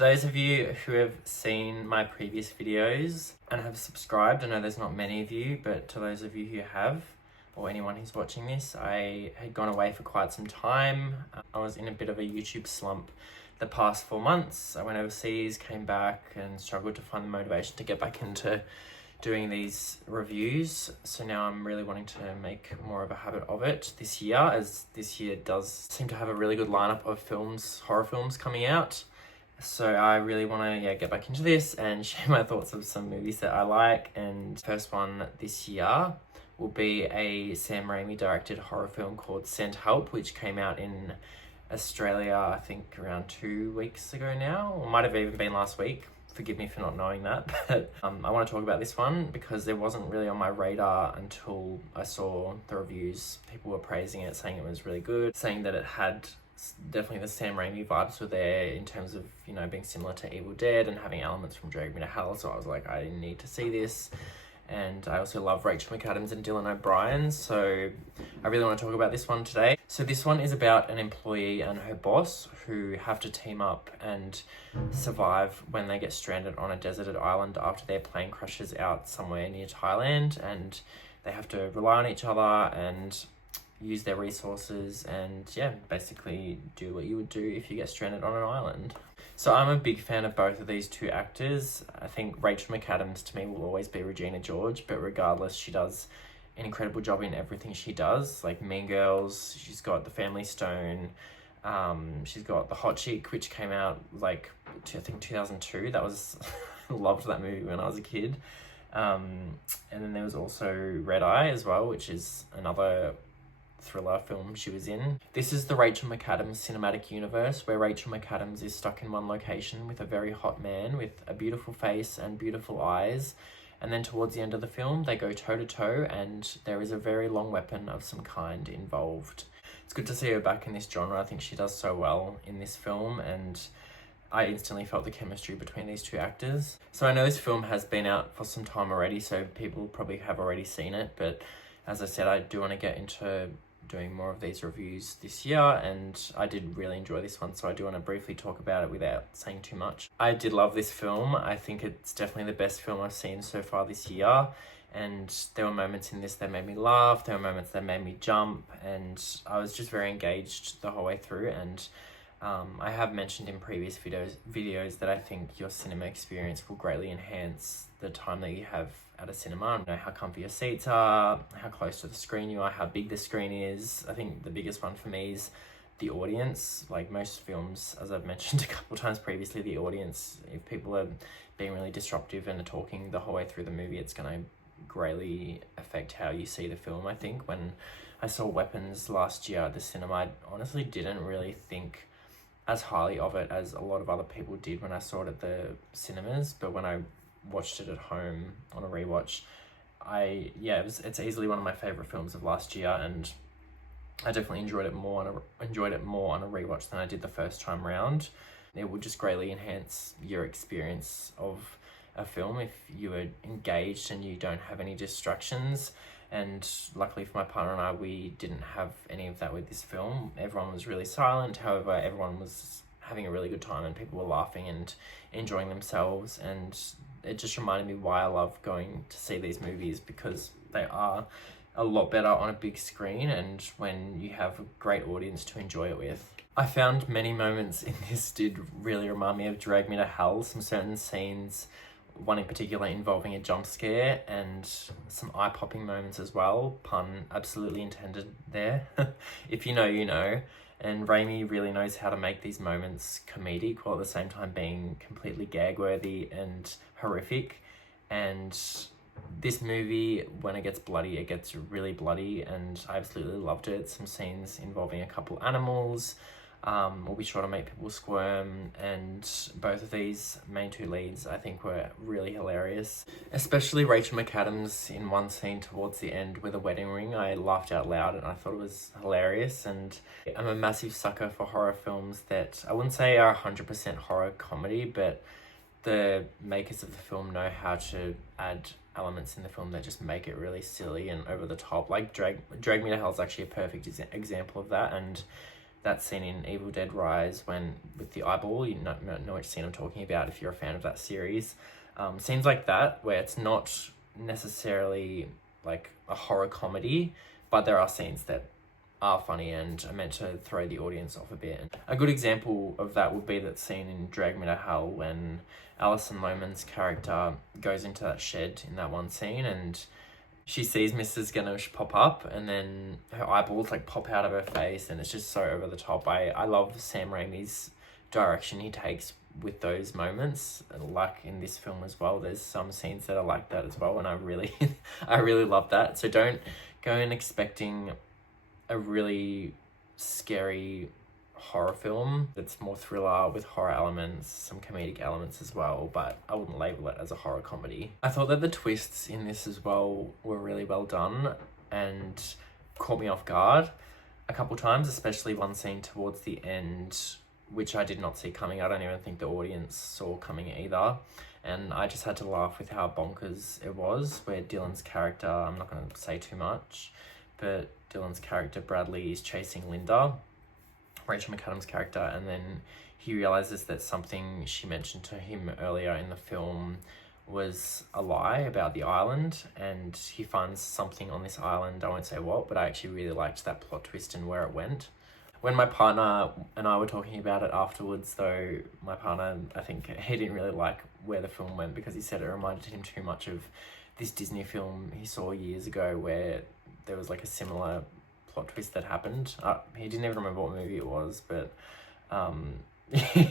To those of you who have seen my previous videos and have subscribed, I know there's not many of you, but to those of you who have, or anyone who's watching this, I had gone away for quite some time. I was in a bit of a YouTube slump the past 4 months. I went overseas, came back, and struggled to find the motivation to get back into doing these reviews. So now I'm really wanting to make more of a habit of it this year, as this year does seem to have a really good lineup of films, horror films coming out. So I really want to get back into this and share my thoughts of some movies that I like. And the first one this year will be a Sam Raimi directed horror film called Send Help, which came out in Australia, I think around 2 weeks ago now, or might have even been last week. Forgive me for not knowing that, but I want to talk about this one because it wasn't really on my radar until I saw the reviews. People were praising it, saying it was really good, saying that it had definitely the Sam Raimi vibes were there in terms of, you know, being similar to Evil Dead and having elements from Drag Me to Hell. So I was like, I need to see this. And I also love Rachel McAdams and Dylan O'Brien, so I really want to talk about this one today. So this one is about an employee and her boss who have to team up and survive when they get stranded on a deserted island after their plane crashes out somewhere near Thailand, and they have to rely on each other and use their resources and basically do what you would do if you get stranded on an island. So I'm a big fan of both of these two actors. I think Rachel McAdams to me will always be Regina George, but regardless, she does an incredible job in everything she does. Like Mean Girls, she's got The Family Stone, she's got The Hot Chick, which came out I think 2002. That was, loved that movie when I was a kid. And then there was also Red Eye as well, which is another thriller film she was in. This is the Rachel McAdams cinematic universe, where Rachel McAdams is stuck in one location with a very hot man with a beautiful face and beautiful eyes, and then towards the end of the film they go toe to toe and there is a very long weapon of some kind involved. It's good to see her back in this genre. I think she does so well in this film, and I instantly felt the chemistry between these two actors. So I know this film has been out for some time already, so people probably have already seen it, but as I said, I do want to get into doing more of these reviews this year, and I did really enjoy this one, so I do want to briefly talk about it without saying too much. I did love this film. I think it's definitely the best film I've seen so far this year, and there were moments in this that made me laugh, there were moments that made me jump, and I was just very engaged the whole way through. And I have mentioned in previous videos that I think your cinema experience will greatly enhance the time that you have at a cinema. You know, how comfy your seats are, how close to the screen you are, how big the screen is. I think the biggest one for me is the audience. Like most films, as I've mentioned a couple times previously, the audience, if people are being really disruptive and are talking the whole way through the movie, it's going to greatly affect how you see the film. I think when I saw Weapons last year at the cinema, I honestly didn't really think as highly of it as a lot of other people did when I saw it at the cinemas, but when I watched it at home on a rewatch, it's easily one of my favorite films of last year, and I definitely enjoyed it more on a rewatch than I did the first time round. It will just greatly enhance your experience of a film if you are engaged and you don't have any distractions. And luckily for my partner and I, we didn't have any of that with this film. Everyone was really silent. However, everyone was having a really good time and people were laughing and enjoying themselves. And it just reminded me why I love going to see these movies, because they are a lot better on a big screen and when you have a great audience to enjoy it with. I found many moments in this did really remind me of Drag Me to Hell. Some certain scenes, one in particular involving a jump scare and some eye-popping moments as well. Pun absolutely intended there. If you know, you know. And Raimi really knows how to make these moments comedic while at the same time being completely gag-worthy and horrific. And this movie, when it gets bloody, it gets really bloody, and I absolutely loved it. Some scenes involving a couple animals will be sure to make people squirm, and both of these main two leads I think were really hilarious. Especially Rachel McAdams in one scene towards the end with a wedding ring. I laughed out loud and I thought it was hilarious, and I'm a massive sucker for horror films that I wouldn't say are 100% horror comedy, but the makers of the film know how to add elements in the film that just make it really silly and over the top. Like Drag Me to Hell is actually a perfect example of that, and that scene in Evil Dead Rise when with the eyeball, you know which scene I'm talking about if you're a fan of that series. Scenes like that where it's not necessarily like a horror comedy, but there are scenes that are funny and are meant to throw the audience off a bit. A good example of that would be that scene in Drag Me to Hell when Alison Lohman's character goes into that shed in that one scene and she sees Mrs. Ganush pop up and then her eyeballs like pop out of her face and it's just so over the top. I love Sam Raimi's direction he takes with those moments, like in this film as well. There's some scenes that are like that as well and I really I really love that. So don't go in expecting a really scary horror film. It's more thriller with horror elements, some comedic elements as well, but I wouldn't label it as a horror comedy. I thought that the twists in this as well were really well done and caught me off guard a couple times, especially one scene towards the end, which I did not see coming. I don't even think the audience saw coming either. And I just had to laugh with how bonkers it was, where Dylan's character, I'm not going to say too much, but Dylan's character Bradley is chasing Linda, Rachel McAdams' character, and then he realizes that something she mentioned to him earlier in the film was a lie about the island, and he finds something on this island. I won't say what, but I actually really liked that plot twist and where it went. When my partner and I were talking about it afterwards, though, my partner, I think he didn't really like where the film went because he said it reminded him too much of this Disney film he saw years ago where there was like a similar plot twist that happened. He didn't even remember what movie it was, but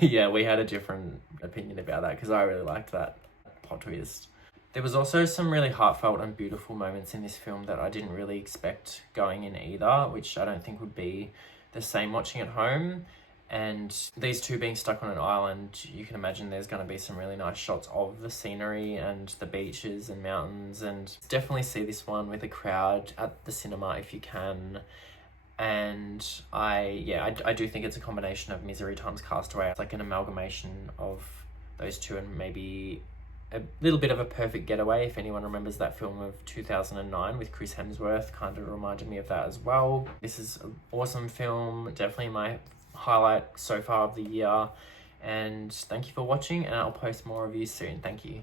yeah, we had a different opinion about that because I really liked that plot twist. There was also some really heartfelt and beautiful moments in this film that I didn't really expect going in either, which I don't think would be the same watching at home. And these two being stuck on an island, you can imagine there's going to be some really nice shots of the scenery and the beaches and mountains, and definitely see this one with a crowd at the cinema if you can. And I do think it's a combination of Misery times Castaway. It's like an amalgamation of those two and maybe a little bit of a Perfect Getaway. If anyone remembers that film of 2009 with Chris Hemsworth, kind of reminded me of that as well. This is an awesome film, definitely my highlight so far of the year, and thank you for watching, and I'll post more reviews soon. Thank you.